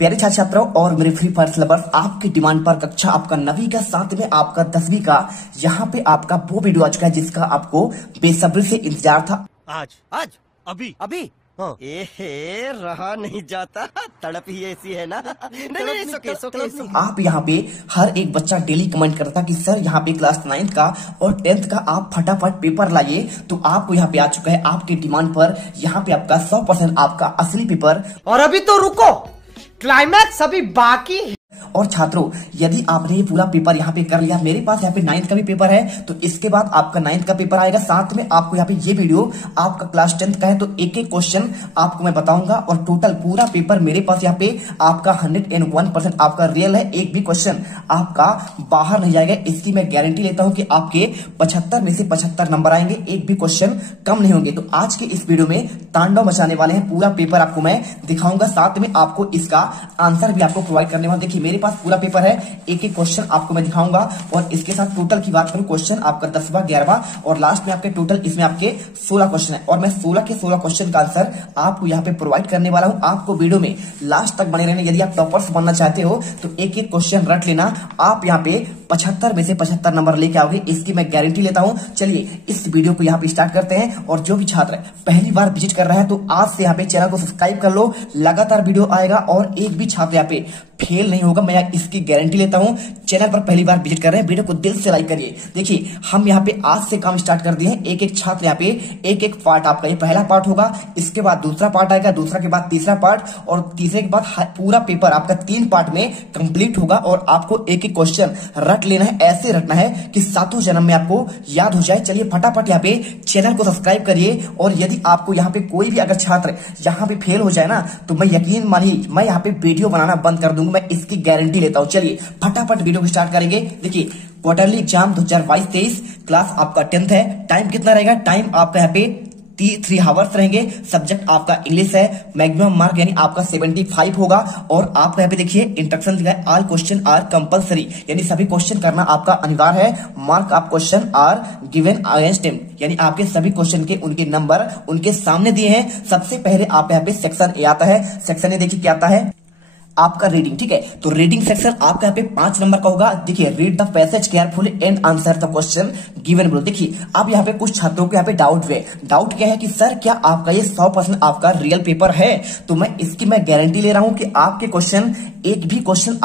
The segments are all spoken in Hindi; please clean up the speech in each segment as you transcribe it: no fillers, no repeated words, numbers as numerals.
प्यारे छात्र छात्राओं और मेरे फ्री फायर लवर्स, आपकी डिमांड पर कक्षा आपका 9वीं का, साथ में आपका 10वीं का यहाँ पे आपका वो वीडियो आ चुका है जिसका आपको बेसब्री से इंतजार था। आज आज अभी अभी हाँ। एहे रहा नहीं जाता, तड़प ही ऐसी है ना। नहीं, सोके। आप यहाँ पे हर एक बच्चा डेली कमेंट करता कि सर यहाँ पे क्लास 9th का और 10th का आप फटाफट पेपर लाइए, तो आपको यहाँ पे आ चुका है आपके डिमांड पर यहाँ पे आपका 100% आपका असली पेपर। और अभी तो रुको, क्लाइमैक्स अभी बाकी है। और छात्रों, यदि आपने ये पूरा पेपर यहाँ पे कर लिया, मेरे पास यहाँ पे 9th का भी पेपर है, तो इसके बाद आपका 9th का पेपर आएगा। साथ में आपको यहाँ पे ये वीडियो आपका क्लास 10th का है, तो एक एक क्वेश्चन आपको मैं बताऊंगा और टोटल पूरा पेपर मेरे पास यहाँ पे आपका 101% आपका रियल है। एक भी क्वेश्चन आपका बाहर नहीं जाएगा, इसकी मैं गारंटी लेता हूँ कि आपके 75 में से 75 नंबर आएंगे, एक भी क्वेश्चन कम नहीं होंगे। तो आज के इस वीडियो में तांडव मचाने वाले हैं, पूरा पेपर आपको मैं दिखाऊंगा, साथ में आपको इसका आंसर भी आपको प्रोवाइड करने वाला। देखिए मेरे पास पूरा पेपर है, एक एक क्वेश्चन आपको मैं दिखाऊंगा और इसके साथ टोटल की बात करूं, क्वेश्चन आपका 10वां 11वां और लास्ट में आपके टोटल इसमें आपके 16 क्वेश्चन है और मैं 16 के 16 क्वेश्चन का आंसर आपको यहाँ पे प्रोवाइड करने वाला हूं। आपको वीडियो में लास्ट तक बने रहने। यदि आप टॉपर्स बनना चाहते हो तो एक एक क्वेश्चन रट लेना, आप यहाँ पे 75 में से 75 नंबर लेके आओगे, इसकी मैं गारंटी लेता हूं। चलिए इस वीडियो को यहाँ पे स्टार्ट करते हैं। और जो भी छात्र पहली बार विजिट कर रहा है तो आज से यहाँ पे चैनल को सब्सक्राइब कर लो, लगातार वीडियो आएगा और एक भी छात्र यहाँ पे फेल नहीं होगा, मैं इसकी गारंटी लेता हूं। चैनल पर पहली बार विजिट कर रहे हैं, वीडियो को दिल से लाइक करिए। देखिए हम यहाँ पे आज से काम स्टार्ट कर दिए हैं, एक एक छात्र यहाँ पे एक एक पार्ट, आपका ये पहला पार्ट होगा, इसके बाद दूसरा पार्ट आएगा, दूसरा के बाद तीसरा पार्ट और तीसरे के बाद पूरा पेपर आपका 3 पार्ट में कंप्लीट होगा। और आपको एक एक क्वेश्चन रट लेना है, ऐसे रटना है कि सातों जन्म में आपको याद हो जाए। चलिए फटाफट यहाँ पे चैनल को सब्सक्राइब करिए। और यदि आपको यहाँ पे कोई भी अगर छात्र यहाँ पे फेल हो जाए ना, तो मैं यकीन मानिए मैं यहाँ पे वीडियो बनाना बंद कर दूंगा, मैं इसकी गारंटी लेता हूं। चलिए फटाफट वीडियो को स्टार्ट करेंगे। देखिए क्वार्टरली एग्जाम 2022-23 क्लास आपका 10th है। टाइम कितना रहेगा? टाइम आपका यहाँ पे 3 आवर्स रहेंगे। सब्जेक्ट आपका इंग्लिश है, मैक्सिमम मार्क यानी आपका 75 होगा। और आपको यहाँ पे देखिए इंस्ट्रक्शन लिखा है, ऑल क्वेश्चन आर कंपलसरी, यानी सभी क्वेश्चन करना आपका अनिवार्य है। मार्क आप question are given against him, यानी आपके सभी क्वेश्चन के उनके नंबर उनके सामने दिए हैं। सबसे पहले आप यहाँ पे सेक्शन ए आता है। सेक्शन ए देखिए क्या आता है आपका रीडिंग, ठीक है। तो रीडिंग सेक्शन आपका यहाँ पे 5 नंबर का होगा। देखिए read the passage carefully and answer the question given below. देखिए अब यहाँ पे कुछ छात्रों को यहाँ पे डाउट हुए। डाउट क्या है कि सर क्या आपका ये 100% आपका रियल पेपर है? तो मैं इसकी मैं गारंटी ले रहा हूं कि आपके क्वेश्चन, एक भी क्वेश्चन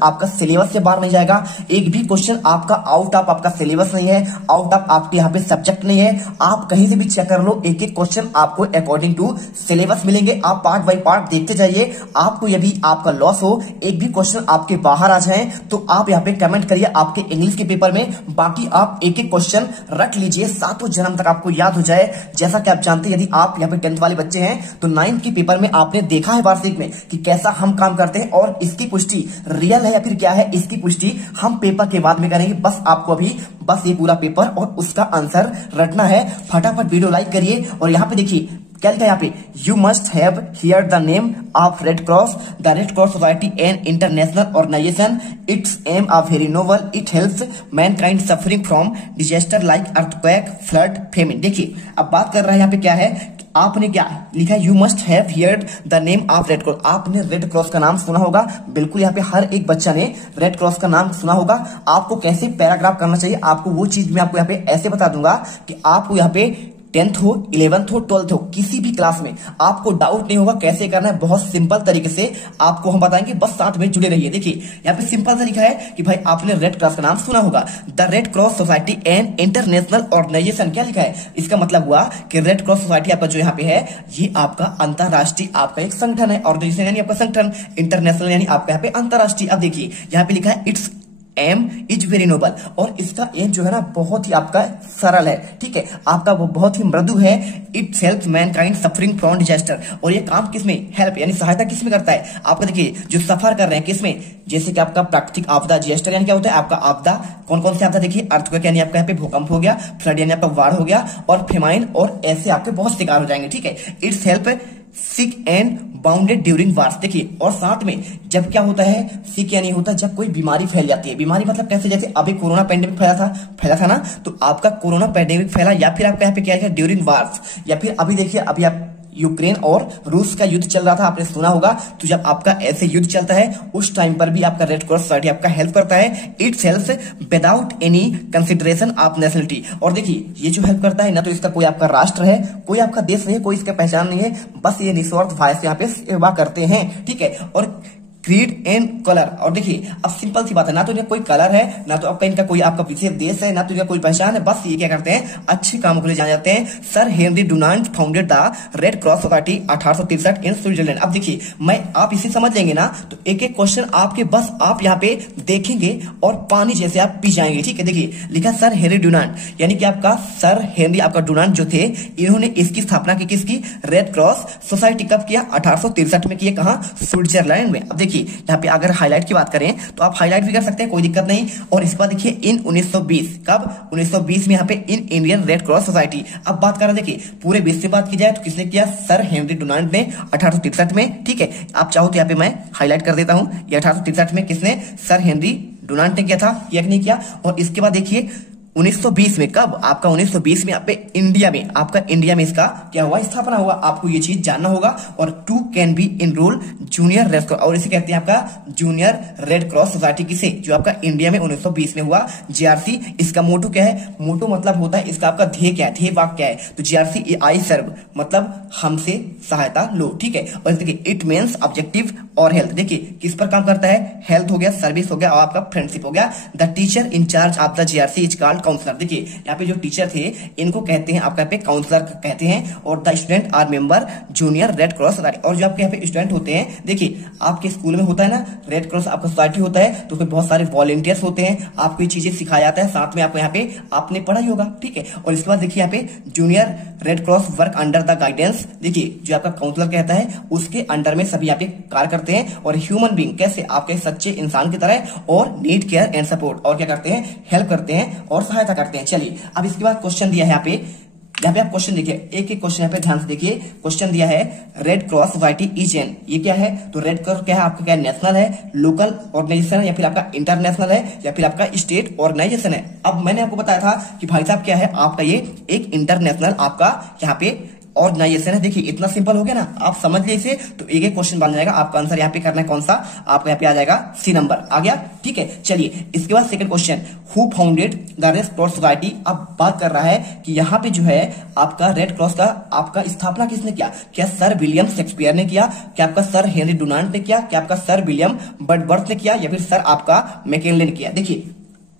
आपका सिलेबस से बाहर नहीं जाएगा, एक भी क्वेश्चन आपका आउट ऑफ आपका सिलेबस नहीं है, आउट ऑफ आपके यहाँ पे सब्जेक्ट नहीं है। आप कहीं से भी चेक कर लो, एक एक क्वेश्चन आपको अकॉर्डिंग टू सिलेबस मिलेंगे। आप पार्ट बाय पार्ट देखते जाइए। आपको यदि आपका लॉस हो, एक भी क्वेश्चन आपके बाहर आ जाए, तो आप यहाँ पे कमेंट करिए आपके इंग्लिश के पेपर में। बाकी आप एक एक क्वेश्चन रट लीजिए, सातों जन्म तक आपको याद हो जाए। जैसा कि आप जानते हैं, यदि आप यहाँ पे 10th वाले बच्चे हैं तो 9th के पेपर में आपने देखा है वार्षिक में कि कैसा हम काम करते हैं, और इसकी पुष्टि रियल है या फिर क्या है, इसकी पुष्टि हम पेपर के बाद में करेंगे। बस आपको अभी बस ये पूरा पेपर और उसका आंसर रटना है। फटाफट वीडियो लाइक करिए। और यहाँ पे देखिए क्या लिखा है यहाँ पे, you must have here the name of Red Cross, the Red cross society and international organisation, it's aim of very noble, it helps mankind suffering from disaster like earthquake, flood, famine. देखिए अब बात कर रहा है यहाँ पे क्या है, आपने क्या लिखा है, you must have heard the name of Red cross. आपने रेड क्रॉस का नाम सुना होगा, बिल्कुल यहाँ पे हर एक बच्चा ने रेड क्रॉस का नाम सुना होगा। आपको कैसे पैराग्राफ करना चाहिए, आपको वो चीज मैं आपको यहाँ पे ऐसे बता दूंगा कि आपको यहाँ पे 10th हो, 11th हो, 12th हो, किसी भी क्लास में आपको डाउट नहीं होगा कैसे करना है। बहुत सिंपल तरीके से आपको हम बताएंगे, बस साथ में जुड़े रहिए। देखिए यहाँ पे सिंपल सा लिखा है कि भाई आपने रेड क्रॉस का नाम सुना होगा, the Red cross society and international organisation. क्या लिखा है, इसका मतलब हुआ कि रेड क्रॉस सोसाइटी आपका जो यहाँ पे है, ये आपका अंतरराष्ट्रीय आपका एक संगठन है। ऑर्गेनाइजेशन यानी आपका संगठन, इंटरनेशनल यानी आपका यहाँ पे अंतरराष्ट्रीय। अब देखिए यहाँ पे लिखा है it's aim is very noble, और इसका एम जो है ना बहुत ही आपका सरल है, ठीक है, आपका वो बहुत ही मृदु है। It helps mankind suffering from disaster, और ये काम किसमें, हेल्प यानी सहायता किसमें करता है, आपका देखिए जो सफर कर रहे हैं किसमें, जैसे कि आपका प्राकृतिक आपदा, डिजास्टर यानी क्या होता है आपका आपदा, कौन कौन से आपदा, देखिए अर्थक्वेक यानी आपका यहाँ पे भूकंप हो गया, फ्लड यानी आपका बाढ़ हो गया, और फेमाइन, और ऐसे आपके बहुत शिकार हो जाएंगे, ठीक है। It's help sick and bounded during wars. देखिए और साथ में जब क्या होता है, सिक यानी होता है जब कोई बीमारी फैल जाती है। बीमारी मतलब कैसे, जैसे अभी कोरोना पैंडेमिक फैला था ना, तो आपका कोरोना पैंडेमिक फैला, या फिर आपका यहाँ पे क्या है ड्यूरिंग वार्स, या फिर अभी देखिए अभी आप यूक्रेन और रूस का युद्ध चल रहा था, आपने सुना होगा। तो जब आपका ऐसे युद्ध चलता है उस टाइम पर भी आपका रेड क्रॉस सोसाइटी आपका हेल्प करता है। It's help without any consideration of nationality. और देखिए ये जो हेल्प करता है ना तो इसका कोई आपका राष्ट्र है, कोई आपका देश नहीं है, कोई इसका पहचान नहीं है, बस ये निस्वार्थ भाव से यहाँ पे सेवा करते हैं, ठीक है। और क्रीड एंड कलर, और देखिए अब सिंपल सी बात है, ना तो इनका कोई कलर है, ना तो आपका इनका कोई आपका विशेष देश है, ना तो इनका कोई पहचान है, बस ये क्या करते हैं अच्छे कामों के लिए जाने जाते हैं। Sir Henry Dunant founded the Red cross society 1863 in Switzerland. अब देखिए मैं आप इसे समझ लेंगे ना तो एक एक क्वेश्चन आपके बस आप यहाँ पे देखेंगे और पानी जैसे आप पी जाएंगे, ठीक है। देखिए लिखा सर हेनरी डुनांट, यानी कि आपका सर हेनरी आपका डुनांट जो थे, इन्होंने इसकी स्थापना की, किसकी, रेड क्रॉस सोसाइटी कब किया, 1863 में किया, कहा, स्विट्जरलैंड में। अब देखिए यहाँ पे अगर हाईलाइट की बात करें तो आप हाईलाइट भी कर सकते हैं, कोई दिक्कत नहीं। और इसके बाद देखिए इन 1920, कब, 1920 में यहाँ पे in Indian red cross society. अब बात करें देखिए पूरे विश्व में बात की जाए तो किसने किया, सर हेनरी डुनांट ने 1863 में, ठीक है। आप चाहो तो यहाँ पे मैं हाईलाइट कर देता हूं, ये 1863 में किसने, सर हेनरी डुनांट ने किया था, किया नहीं किया। और इसके बाद देखिए 1920 में, कब, आपका 1920 में, आपके इंडिया में, आपका इंडिया में इसका क्या हुआ, स्थापना हुआ। आपको ये चीज जानना होगा। और to can be enrol junior red cross, और इसे कहते हैं आपका जूनियर रेड क्रॉस सोसाइटी, किसे, जो आपका इंडिया में 1920 में हुआ, जेआरसी। इसका मोटो क्या है, मोटो मतलब होता है इसका आपका ध्येय क्या है, ध्येय वाक्य क्या है, तो जेआरसी आई सर्व मतलब हमसे सहायता लो, ठीक है। और देखिए इट मीन्स ऑब्जेक्टिव और हेल्थ, देखिए किस पर काम करता है, हेल्थ हो गया, सर्विस हो गया और आपका फ्रेंडशिप हो गया। The teacher in charge of the JRC is called counsellor. देखिए यहाँ पे जो टीचर थे इनको कहते हैं आपका पे काउंसलर कहते हैं। और the student are member junior red cross society. और जो आपके यहाँ पे स्टूडेंट होते हैं, देखिए आपके स्कूल में होता है ना रेड क्रॉस आपका सोसाइटी होता है, तो उसमें बहुत सारे वॉलंटियर्स होते हैं, आपको ये चीजें सिखाया जाता है, साथ में आपको यहाँ पे आपने पढ़ाई होगा, ठीक है। और इसके बाद देखिए यहाँ पे junior red cross work under the guidance, देखिए जो आपका काउंसलर कहता है उसके अंडर में सभी यहाँ पे कार्य करते हैं। और ह्यूमन बींग, कैसे, आपके सच्चे इंसान की तरह, और नीड केयर एंड सपोर्ट, और क्या करते हैं, हेल्प करते हैं और सहायता करते हैं। चलिए अब इसके बाद क्वेश्चन दिया है यहाँ पे आप क्वेश्चन देखिए, एक एक क्वेश्चन यहाँ पे ध्यान से देखिए। क्वेश्चन दिया है red cross society is an, ये क्या है, तो रेड क्रॉस क्या है आपका, क्या नेशनल है, लोकल ऑर्गेनाइजेशन है, या फिर आपका इंटरनेशनल है, या फिर आपका स्टेट ऑर्गेनाइजेशन है। अब मैंने आपको बताया था कि भाई साहब क्या है आपका ये एक इंटरनेशनल आपका यहाँ पे ऑर्गेनाइजेशन है। देखिए इतना सिंपल हो गया ना, आप समझ लीजिए इसे, तो एक एक क्वेश्चन बन जाएगा। आपका आंसर यहाँ पे करना है कौन सा, आपका यहाँ पे आ जाएगा सी नंबर, आ गया, ठीक है। चलिए इसके बाद second question, who founded the Red cross society. अब बात कर रहा है कि यहाँ पे जो है आपका रेड क्रॉस का आपका स्थापना किसने किया, क्या सर विलियम शेक्सपियर ने किया, क्या आपका सर हेनरी डुनांट ने किया, क्या आपका सर विलियम बर्डवर्थ ने किया, या फिर सर आपका मैकिनले ने किया। देखिए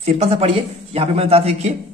सिंपल सा पढ़िए, यहाँ पे मैं बता देखिए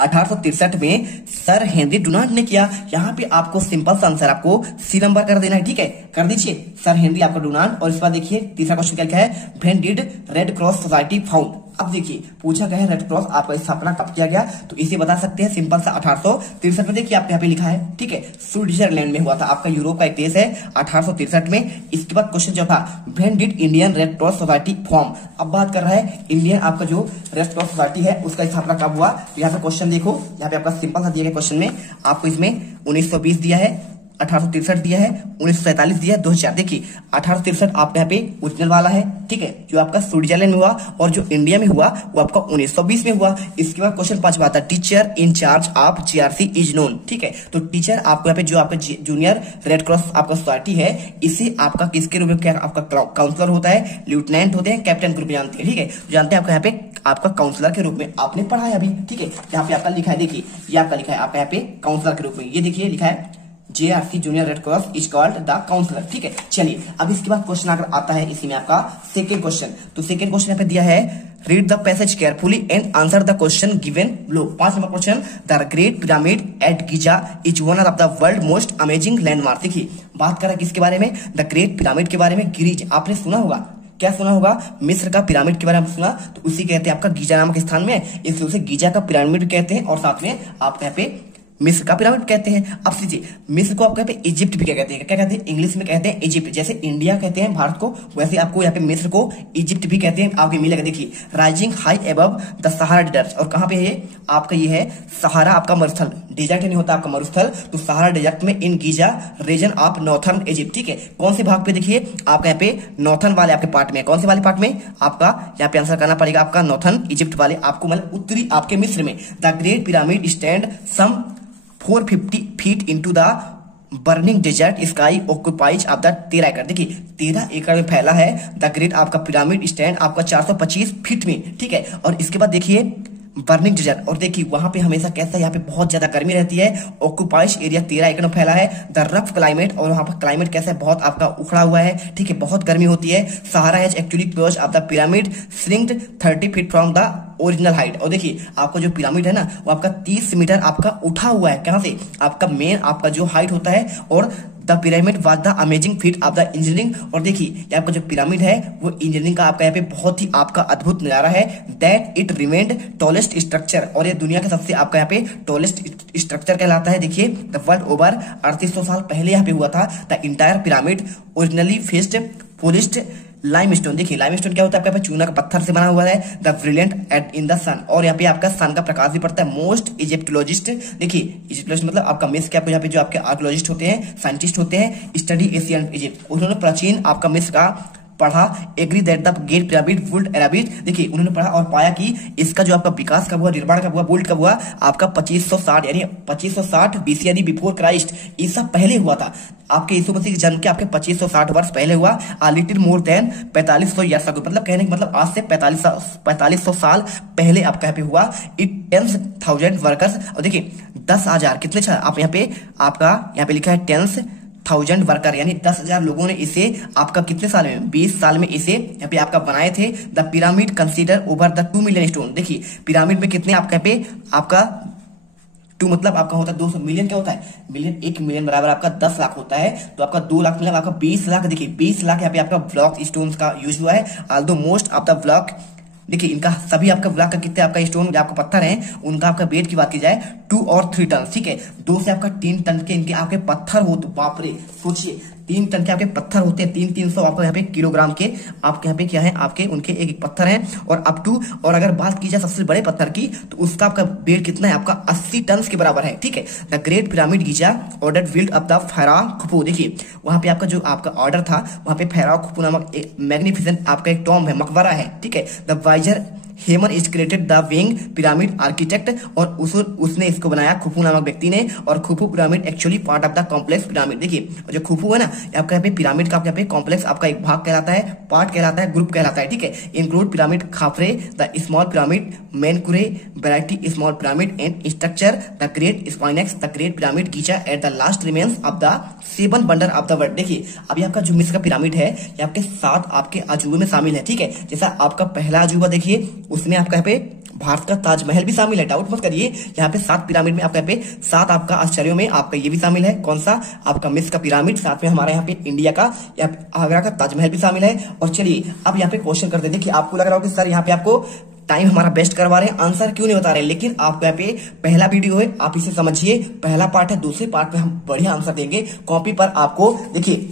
1863 में सर हेनरी डुनांट ने किया। यहाँ पे आपको सिंपल सा आंसर आपको सी नंबर कर देना है, ठीक है, कर दीजिए सर हेनरी आपका डुनांट। और इस बार देखिए तीसरा क्वेश्चन क्या है, when did red cross society found. अब देखिए पूछा गया है रेड क्रॉस आपका स्थापना कब किया गया, तो इसे बता सकते हैं सिंपल सा 1863 में। देखिए आपके यहाँ पे लिखा है, ठीक है, स्विट्जरलैंड में हुआ था, आपका यूरोप का एक देश है, 1863 में। इसके बाद क्वेश्चन जो था, when did Indian red cross society form. अब बात कर रहा है इंडियन आपका जो रेड क्रॉस सोसाइटी है उसका स्थापना कब हुआ। तो यहाँ पे क्वेश्चन देखो, यहाँ पे आपका सिंपल सा दिया गया क्वेश्चन में आपको इसमें 1920 दिया है, 1863 दिया है, 1947 दिया है, 2004। देखिए 1863 आपके यहाँ पे ओरिजिनल वाला है, ठीक है, जो आपका स्विट्जरलैंड में हुआ, और जो इंडिया में हुआ वो आपका 1920 में हुआ। इसके बाद क्वेश्चन 5 आता है, teacher in charge of JRC is known, ठीक है। तो टीचर आपको यहाँ पे जो आपका जूनियर रेड क्रॉस आपका सोसाइटी है, इसे आपका किसके रूप में, क्या आपका काउंसलर होता है, लेफ्टिनेंट होते हैं, कैप्टन के रूप में जानते हैं, ठीक है, जानते हैं आपका यहाँ पे आपका काउंसलर के रूप में आपने पढ़ा है अभी, ठीक है। यहाँ पे आपका लिखा है, देखिए ये आपका लिखा है आपका यहाँ पे काउंसलर के रूप में, ये देखिए लिखा है JRC junior red cross is called the counsellor, ठीक है। चलिए अब इसके बाद क्वेश्चन अगर आता है इसी में आपका सेकंड क्वेश्चन, तो सेकंड क्वेश्चन यहाँ पे दिया है, read the passage carefully and answer the question given below. 5 number question, the great pyramid at Giza is one of the world most amazing landmark. देखिए बात कर रहा है किसके बारे में, द ग्रेट पिरामिड के बारे में। गिरिज आपने सुना होगा, क्या सुना होगा, मिस्र का पिरामिड के बारे में सुना, तो उसी कहते हैं आपका गीजा नामक स्थान में, इसलिए उसे गीजा का पिरामिड कहते हैं, और साथ में आप यहाँ पे मिस्र का पिरामिड कहते हैं। अब सीजिए मिस्र को आप कहते हैं इजिप्ट भी क्या कहते हैं, क्या कहते हैं, इंग्लिश में कहते हैं इजिप्ट। जैसे इंडिया कहते हैं भारत को, वैसे आपको यहाँ पे मिस्र को इजिप्ट भी कहते हैं, आपको मिलेगा। देखिए rising high above the Sahara desert, और कहाँ पे है ये आपका, ये है सहारा आपका मरुस्थल, डेजर्ट नहीं होता आपका मरुस्थल, तो सहारा डेजर्ट में in Giza region of northern Egypt, ठीक है। कौन से भाग पे, देखिए आपका यहाँ पे नॉर्थर्न वाले आपके पार्ट में, कौन से वाले पार्ट में, आपका यहाँ पे आंसर करना पड़ेगा आपका नॉर्थर्न इजिप्ट वाले, आपको मतलब उत्तरी आपके मिस्र में। The great pyramid stand some 450 feet into the burning desert sky occupies of the 13 acre. देखिए 13 एकड़ में फैला है द ग्रेट आपका पिरामिड स्टैंड आपका 425 फीट में, ठीक है। और इसके बाद देखिए बर्निंग डेजर्ट, और देखिए वहां पे हमेशा कैसा यहाँ पे बहुत ज्यादा गर्मी रहती है। ऑक्युपाइज एरिया 13 एकड़ में फैला है। द रफ क्लाइमेट, और वहां पर क्लाइमेट कैसा है, बहुत आपका उखड़ा हुआ है, ठीक है, बहुत गर्मी होती है। Sahara has actually close of the pyramid shrinked 30 feet from the original height. और देखिए आपका जो पिरामिड है ना वो आपका 30 मीटर आपका उठा हुआ है। कहां से? आपका मेन आपका जो हाइट होता है। और the pyramid was the amazing feet of the engineering. और देखिए आपका जो पिरामिड है वो इंजीनियरिंग का आपका यहाँ पे बहुत ही आपका अद्भुत नजारा है। That it remained tallest structure, और ये दुनिया का सबसे आपका यहाँ पे टॉलेस्ट स्ट्रक्चर कहलाता है। देखिए द वर्ल्ड ओवर 3800 साल पहले यहाँ पे हुआ था। The entire pyramid originally faced polished limestone. देखिए लाइमस्टोन क्या होता है, आपका चूना का पत्थर से बना हुआ है। The brilliant at in the sun, और यहाँ पे आपका सन का प्रकाश भी पड़ता है। मोस्ट इजिप्टोलॉजिस्ट, देखिए इजिप्टोलॉजिस्ट मतलब आपका मिस्र के आपको यहाँ पे जो आपके आर्कियोलॉजिस्ट होते हैं, साइंटिस्ट होते हैं, स्टडी एशियंट इजिप्ट, उन्होंने प्राचीन आपका मिस्र का पढ़ा। Agree that the great pyramid would एराबिट। देखिए उन्होंने पढ़ा और पाया कि इसका जो आपका विकास कब हुआ, निर्माण कब हुआ, बिल्ड कब हुआ, आपका 2560 यानी 2560 बीसी यानी बिफोर क्राइस्ट, ईसा पहले हुआ था। आपके यीशु मसीह के जन्म के आपके 2560 वर्ष पहले हुआ। आ little more than 4500 years ago, मतलब कहने का मतलब आज से 4500 साल पहले आपका यहाँ पे हुआ। इट 10,000 वर्कर्स, और देखिए 10,000 कितने आप यहाँ पे आपका यहाँ पे लिखा है 10,000 वर्कर, यानी 10,000 लोगों ने इसे आपका कितने साल में, 20 साल में इसे यहाँ पे आपका बनाए थे। The pyramid consider over the 2 million stone. देखिए पिरामिड में कितने आपका यहाँ पे आपका 2 मतलब आपका होता है 200 मिलियन, क्या होता है मिलियन, 1 मिलियन बराबर आपका 10 लाख होता है। तो आपका 2 लाख मतलब आपका 20 लाख। देखिए 20 लाख यहाँ पे आपका ब्लॉक स्टोन का यूज हुआ है। Although most of the block, देखिए इनका सभी आपका ब्लॉक का कितने आपका स्टोन आपका पत्थर है, उनका आपका वेट की बात की जाए 2 और 3 टन, ठीक है। 2 से आपका 3 टन के इनके आपके पत्थर हो, तो बाप रे सोचिए 3 टन के आपके पत्थर होते हैं। 300 आपको यहाँ पे किलोग्राम के आपके यहाँ पे क्या है आपके उनके एक पत्थर है। और अप टू, और अगर बात की जाए सबसे बड़े पत्थर की तो उसका आपका वेट कितना है, आपका 80 टन के बराबर है, ठीक है। The great pyramid Giza order build of the pharaoh Khufu. देखिए वहां पे आपका जो आपका ऑर्डर था, वहां पे फेराओ खुफू नामक एक मैग्निफिसेंट आपका एक टॉम है, मकबरा है, ठीक है। The vizier Hemon is created the wing pyramid architect, और उसने इसको बनाया खुफू नामक व्यक्ति ने। और Khufu pyramid actually part of the complex pyramid. देखिए जो खुफू है ना आपका यहाँ पे पिरामिड का आपके यहाँ पे कॉम्प्लेक्स आपका एक भाग कहलाता है, पार्ट कहलाता है, ग्रुप कहलाता है, ठीक है। Include pyramid Khafre, the small pyramid, Menkaure, variety small pyramid and structure, the great sphinx, the great pyramid Giza at the last remains of the 7 wonder of the world. देखिए अभी आपका जो मिस्र का पिरामिड है ये आपके 7 आपके अजूबे में शामिल है, ठीक है। जैसा आपका पहला अजूबा देखिए उसमें आपका यहाँ पे भारत का ताजमहल भी शामिल है, डाउट मत करिए। यहाँ पे 7 पिरामिड में आपका यहाँ पे 7 आपका आश्चर्यों में आपका ये भी शामिल है। कौन सा? आपका मिस्र का पिरामिड, साथ में हमारे यहाँ पे इंडिया का आगरा का ताजमहल भी शामिल है। और चलिए अब यहाँ पे क्वेश्चन करते हैं। देखिए आपको लग रहा हो कि सर यहाँ पे आपको टाइम हमारा बेस्ट करवा रहे हैं, आंसर क्यों नहीं बता रहे, लेकिन आपको यहाँ पे पहला वीडियो है, आप इसे समझिए, पहला पार्ट है। दूसरे पार्ट में हम बढ़िया आंसर देंगे। कॉपी पर आपको देखिए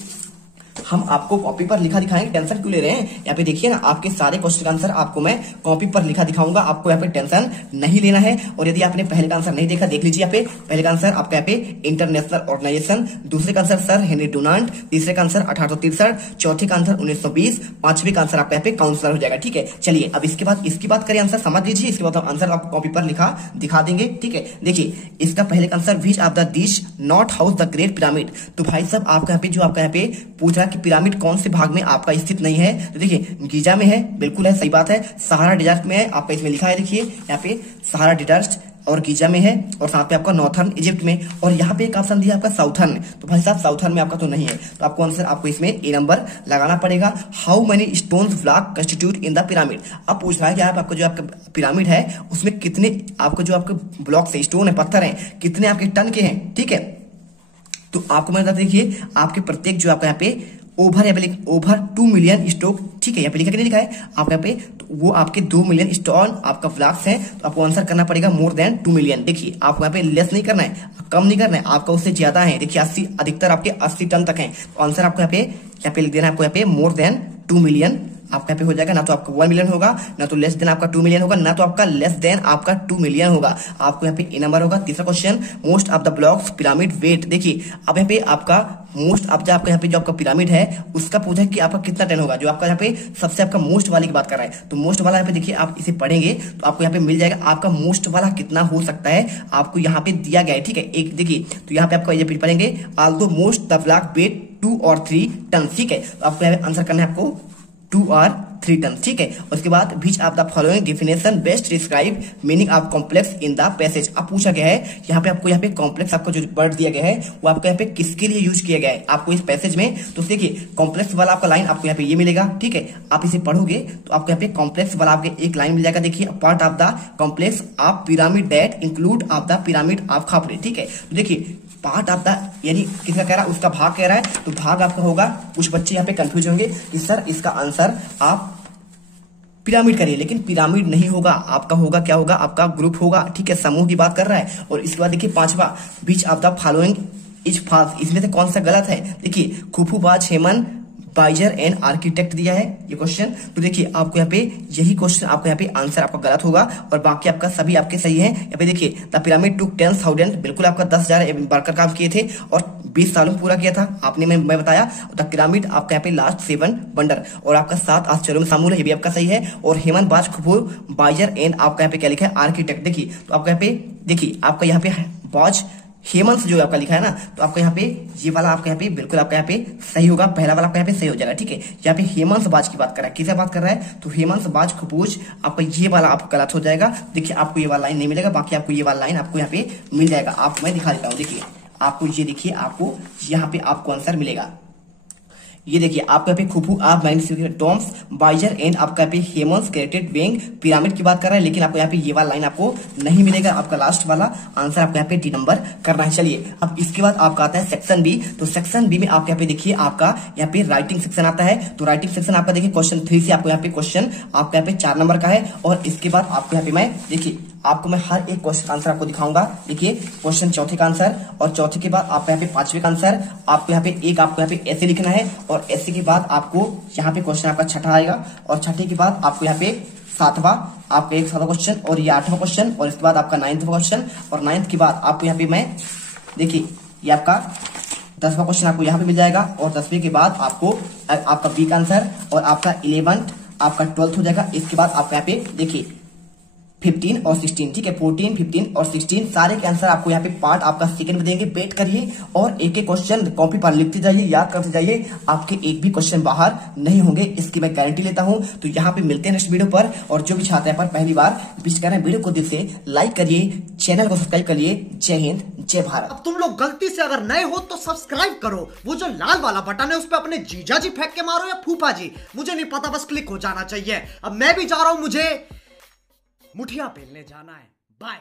हम आपको कॉपी पर लिखा दिखाएंगे, टेंशन क्यों ले रहे हैं। यहाँ पे देखिए ना आपके सारे क्वेश्चन का आंसर आपको मैं कॉपी पर लिखा दिखाऊंगा, आपको यहाँ पे टेंशन नहीं लेना है। और यदि आपने पहले का आंसर नहीं देखा देख लीजिए। यहाँ पे पहले का आंसर आपका यहाँ पे इंटरनेशनल ऑर्गेनाइजेशन, दूसरे का आंसर सर हेनरी डुनांट, तीसरे का आंसर 1863, चौथे का आंसर 1920, पांचवे का आंसर आपका यहाँ पे काउंसलर हो जाएगा, ठीक है। चलिए अब इसके बाद इसकी बात करें, आंसर समझ लीजिए, इसके बाद आंसर आपको कॉपी पर लिखा दिखा देंगे, ठीक है। देखिए इसका पहले का answer which of the this not house the great pyramid. तो भाई साहब आपका यहाँ पे जो आपका यहाँ पे पूछ रहा है कि पिरामिड कौन से भाग में आपका स्थित नहीं है, तो देखिए गीजा में है, बिल्कुल है, सही बात है। सहारा डेजर्ट में है, आपका इसमें लिखा है, देखिए यहाँ पे सहारा डेजर्ट और गीजा में है, और साथ में आपका नॉर्थर्न इजिप्ट में, और यहाँ पे एक ऑप्शन दिया आपका साउथर्न। तो भाई साहब साउथर्न में आपका तो नहीं है, तो आपको आंसर आपको इसमें ए नंबर लगाना पड़ेगा। How many stones block constitute in the pyramid. अब पूछ रहा है कि आपका जो आपका पिरामिड है उसमें कितने आपको जो आपके ब्लॉक से स्टोन है, पत्थर है, कितने आपके टन के हैं, ठीक है। तो आपको मैं बता देखिए आपके प्रत्येक जो आपका यहाँ पे ओवर 2 मिलियन स्टॉक, ठीक है। यहाँ पे लिखा नहीं लिखा है आपका यहाँ पे, तो वो आपके 2 मिलियन स्टोन आपका ब्लॉक्स हैं। तो आपको आंसर करना पड़ेगा मोर देन 2 मिलियन। देखिए आपको यहाँ पे लेस नहीं करना है, कम नहीं करना है, आपका उससे ज्यादा है। देखिए 80 अधिकतर आपके 80 टन तक है। तो आंसर आपको यहाँ पे लिख देना है, आपको यहाँ पे मोर देन 2 मिलियन आपका यहाँ पे हो जाएगा, ना तो आपका 1 मिलियन होगा, ना तो लेस देन आपका 2 मिलियन होगा, ना तो आपका लेस देन आपका 2 मिलियन होगा। आपको यहाँ पे ए नंबर होगा। तीसरा question, most of the blocks pyramid weight. देखिए अब यहाँ पे आपका मोस्ट ऑफ द आपका यहाँ पे जो आपका पिरामिड है उसका पूछा कि आपका कितना टन होगा। जो आपका यहाँ पे सबसे आपका मोस्ट वाले की बात कर रहा है, तो मोस्ट वाला यहाँ पे देखिए आप इसे पढ़ेंगे तो आपको यहाँ पे मिल जाएगा आपका मोस्ट वाला कितना हो सकता है, आपको यहाँ पे दिया गया है। ठीक है, एक देखिए तो यहाँ पे आपको ये पढ़ेंगे although most the block weight 2 और 3 टन। ठीक है, तो आपको यहाँ पे आंसर करना है आपको 2 और 3 टन। ठीक है, उसके बाद which of the following definition best describe meaning of complex in the passage. अब पूछा गया है यहाँ पे आपको यहाँ पे कॉम्प्लेक्स आपका जो वर्ड दिया गया है वो आपको यहाँ पे किसके लिए यूज किया गया है आपको इस पैसेज में। तो देखिए कॉम्प्लेक्स वाला आपका लाइन आपको यहाँ पे ये मिलेगा। ठीक है, आप इसे पढ़ोगे तो आपको यहाँ पे कॉम्प्लेक्स वाला आपके एक लाइन मिल जाएगा। देखिए part of the complex of pyramid that include of the pyramid of खाफरे। ठीक है, तो देखिए पार्ट ऑफ द यानी किसका कह रहा है, उसका भाग कह रहा है, तो भाग आपका होगा। कुछ बच्चे यहाँ पे कंफ्यूज होंगे कि सर इसका आंसर आप पिरामिड करिए, लेकिन पिरामिड नहीं होगा, आपका होगा क्या होगा, आपका ग्रुप होगा। ठीक है, समूह की बात कर रहा है। और इसके बाद देखिए पांचवा, which of the following is false. इसमें से कौन सा गलत है। देखिए खुफूबाज हेमन बाइजर एंड आर्किटेक्ट दिया है ये क्वेश्चन। तो देखिए आपको यहाँ पे यही क्वेश्चन आपको यहाँ पे आंसर आपका गलत होगा और बाकी आपका सभी आपके सही है। यहाँ पे देखिए द पिरामिड टुक 10,000 बिल्कुल आपका 10,000 वर्कर काम किए थे और 20 सालों में पूरा किया था आपने, मैं बताया। द पिरामिड आपका यहाँ पे लास्ट 7 वंडर और आपका 7 आश्चर्यों में शामिल है, ये भी आपका सही है। और हेमन बाज खुफू बाइजर एंड आपका यहाँ पे क्या लिखा है आर्किटेक्ट। देखिए तो आपका यहाँ पे देखिए आपका यहाँ पे बाज हेमंत जो आपका लिखा है ना, तो आपका यहाँ पे ये वाला आपका यहाँ पे बिल्कुल आपका यहाँ पे सही होगा, पहला वाला आपका यहाँ पे सही हो जाएगा। ठीक है, यहाँ पे हेमंत बाज की बात कर रहा है, किसे बात कर रहा है, तो हेमंत बाज खपूज आपका ये वाला आपको गलत हो जाएगा। देखिए आपको ये वाला लाइन नहीं मिलेगा, बाकी आपको ये वाला लाइन आपको यहाँ पे मिल जाएगा। आपको मैं दिखा देता हूँ, देखिए आपको ये देखिए आपको यहाँ पे आपको आंसर मिलेगा। ये देखिए आपको यहाँ पे खुफू आप टॉम्स बाइजर एंड आपका यहाँ पे हेमंस क्रिएटेड वेंग पिरामिड की बात कर रहा है, लेकिन आपको यहाँ पे ये वाला लाइन आपको नहीं मिलेगा। आपका लास्ट वाला आंसर आपको यहाँ पे डी नंबर करना है। चलिए अब इसके बाद आपका आता है सेक्शन बी। तो सेक्शन बी में आपके यहाँ पे देखिए आपका यहाँ पे राइटिंग सेक्शन आता है। तो राइटिंग सेक्शन आपका देखिए क्वेश्चन 3 से आपको यहाँ पे क्वेश्चन आपका यहाँ पे 4 नंबर का है। और इसके बाद आपको यहाँ पे मैं देखिए आपको मैं हर एक क्वेश्चन का आंसर आपको दिखाऊंगा। देखिए क्वेश्चन चौथे का आंसर और चौथे के बाद आपको यहाँ पे 5वें का आंसर आपको यहाँ पे एक आपको यहाँ पे ऐसे लिखना है और ऐसे के बाद आपको यहाँ पे क्वेश्चन आपका छठा आएगा और छठे के बाद आपको यहाँ पे 7वां आपका एक 7वां क्वेश्चन और ये 8वां क्वेश्चन और इसके बाद आपका 9वां क्वेश्चन और 9th के बाद आपको यहाँ पे मैं देखिए ये आपका 10वां क्वेश्चन आपको यहाँ पे मिल जाएगा और 10वें के बाद आपको आपका बी का आंसर और आपका 11th आपका 12th हो जाएगा। इसके बाद आपको यहाँ पे देखिए 15 और 16। ठीक है, 14, 15 और 16 सारे के आंसर आपको यहाँ पे पार्ट आपका सेकंड में देंगे। वेट करिए और एक एक क्वेश्चन कॉपी पर लिखते जाइए, याद करते जाइए, आपके एक भी क्वेश्चन बाहर नहीं होंगे, इसकी मैं गारंटी लेता हूं। तो यहाँ पे मिलते हैं नेक्स्ट वीडियो पर। और जो भी छात्र पर पहली बार विजिट कर रहे हैं वीडियो को दिल से लाइक करिए, चैनल को सब्सक्राइब करिए। जय हिंद, जय भारत। अब तुम लोग गलती से अगर नए हो तो सब्सक्राइब करो, वो जो लाल वाला बटन है उस पर अपने जीजा जी फेंक के मारो या फूफा जी, मुझे नहीं पता, बस क्लिक हो जाना चाहिए। अब मैं भी जा रहा हूं, मुझे मुठिया पेलने जाना है। बाय।